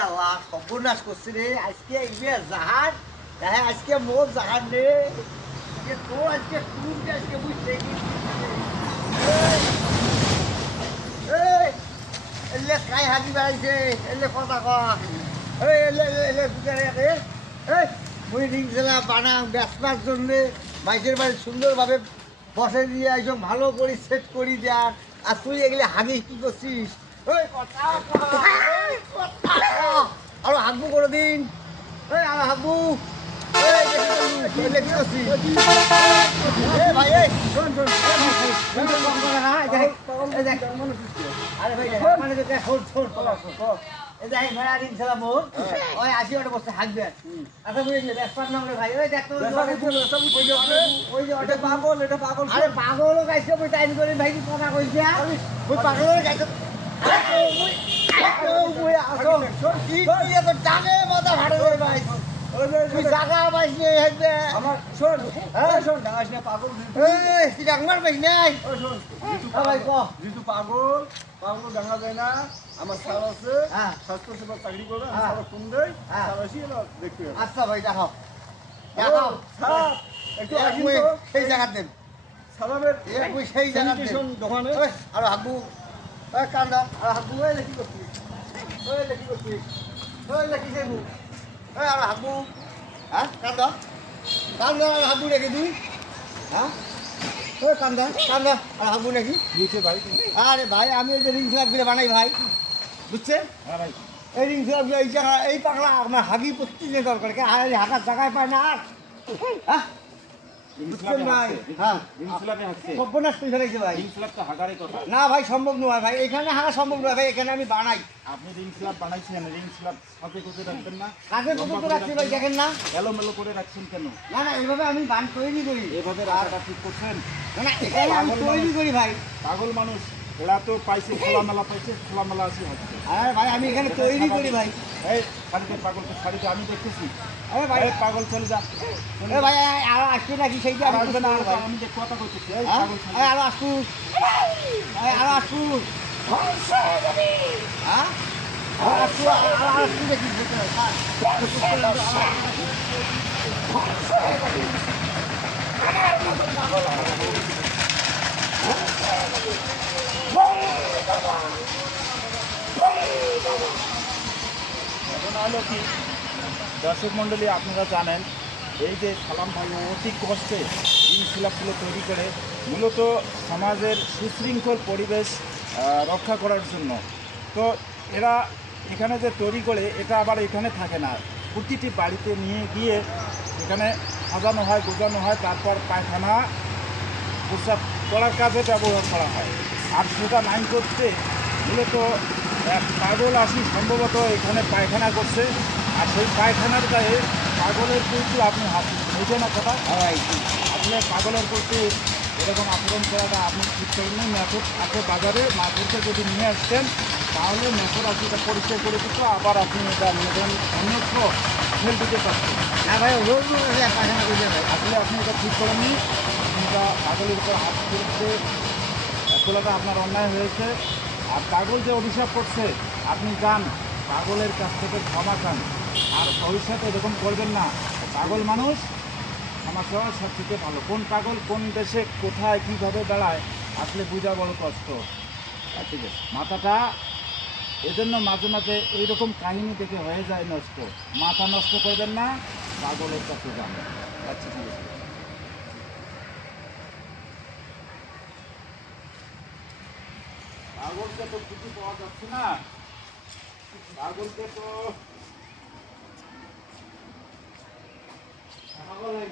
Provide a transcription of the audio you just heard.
আল্লাহ সর্বনাশ করছে রে আজকে ইবে জাহাজ হ্যাঁ আজকে মোর জাহাজ রে তো আজকে তুমি আজকে বুঝতে এলে খাই হাতি বাড়াইছে এলে কথা কয় এলে এলে এলে মুই রিংসেলা বানাম বেসবার জন্য মাইকের বাড়ি সুন্দরভাবে বসে দিয়ে একদম ভালো করে সেট করি দেয় আর তুই এগুলো হাগি কি করছিস আরো হাগবু কোনো দিন আরো হাগবু ভাই শোন শোন আরে ভাই পাগল গাইছে টাইম করে ভাই কথা কইছে পাগল গাইছে মাথা ভাড়া ভাই জাগা পাইছি আমার শোন শোন ডাঙাস না পাগল তুই ডাঙার পাইস নাই ভাই ক যেহেতু পাগল পাগল ডাঙা যায় না আমার স্যার আছে স্বাস্থ্য সেবা চাকরি করবে আমার ফোন দেয় স্যার আসি দেখতে আচ্ছা ভাই দেখাও দেখাও স্যার একটু আসি তো সেই জায়গা দেন সালামের একটু সেই জায়গা দেন দোকানে আর হাবু কান্দা আর হাবু এই কি করছিস ওই কি করছিস ওই কি যাইবু আর হাবু হ্যাঁ কান্দা কান্দা আর হাবু রেখে তুই হ্যাঁ ওই কান্দা কান্দা আর হাবু নাকি দিয়েছে ভাই আরে ভাই আমি ওই যে রিং ফ্ল্যাগগুলো বানাই ভাই বুঝছেন হ্যাঁ ভাই এই রিং ফ্ল্যাগগুলো এই জায়গা এই পাগলা আপনার হাগি প্রতিদিনে দরকার হাগার জায়গায় পায় না আর হ্যাঁ না ভাই সম্ভব নয় ভাই এখানে হাগা সম্ভব নয় ভাই এখানে আমি বানাই আপনি রিং স্ল্যাব বানাইছেন রিং স্ল্যাব সাথে করতে রাখবেন না কাকে কত রাখছি ভাই দেখেন না এলোমেলো করে রাখছেন কেন না না এইভাবে আমি বান তৈরি করি এভাবে রাখাটা ঠিক করছেন না না এখানে আমি তৈরি করি ভাই পাগল মানুষ এরা তো পাইছে খোলামেলা পাইছে খোলামেলা আসি হচ্ছে আরে ভাই আমি এখানে তৈরি করি ভাই এই শাড়িতে পাগলকে শাড়িতে আমি দেখতেছি আরে ভাই পাগল চলে যা এ ভাই আর আসবে নাকি সেইটা আমি বুঝতে না ভাই আমি যে কথা কইতেছি এই হ্যাঁ? পাগল আর আসু আর আসু হ্যাঁ আর আসু দেখি ঘটনা হলো কি দর্শক মণ্ডলী আপনারা জানেন এই যে সালাম ভাই অতি কষ্টে রিং স্ল্যাবগুলো তৈরি করে মূলত সমাজের সুশৃঙ্খল পরিবেশ রক্ষা করার জন্য তো এরা এখানে যে তৈরি করে এটা আবার এখানে থাকে না প্রতিটি বাড়িতে নিয়ে গিয়ে এখানে সাজানো হয় গোজানো হয় তারপর পায়খানা প্রস্রাব করার কাজে ব্যবহার করা হয় আর সেটা নাই করতে মূলত এক পাগল আসি সম্ভবত এখানে পায়খানা করছে আর সেই পায়খানার গায়ে পাগলের প্রতি আপনি হাত বুঝে না কথা আসলে পাগলের প্রতি এরকম আচরণ করাটা আপনি ঠিক করেন মেথড আছে বাজারে মাথুরকে যদি নিয়ে আসতেন তাহলে মেথড আপনি এটা পরিচয় করে দিত আবার আপনি এটা মেধন অন্যত্র ফেল দিতে পারতেন হ্যাঁ ভাই পায়খানা করছে ভাই আসলে আপনি এটা ঠিক করেননি আপনি এটা পাগলের উপর হাত করতে তোলাটা আপনার অন্যায় হয়েছে আর পাগল যে অভিশাপ করছে আপনি যান পাগলের কাছ থেকে ক্ষমা চান আর ভবিষ্যতে এরকম করবেন না পাগল মানুষ ক্ষমা চাওয়া সব থেকে ভালো কোন পাগল কোন দেশে কোথায় কীভাবে দাঁড়ায় আসলে বোঝা বড় কষ্ট ঠিক আছে মাথাটা এজন্য মাঝে মাঝে এইরকম কাহিনী দেখে হয়ে যায় নষ্ট মাথা নষ্ট করবেন না পাগলের কাছে যান আচ্ছা ঠিক আছে পাগলকে তো খুঁজে পাওয়া যাচ্ছে না পাগলকে তো ভালো লাগে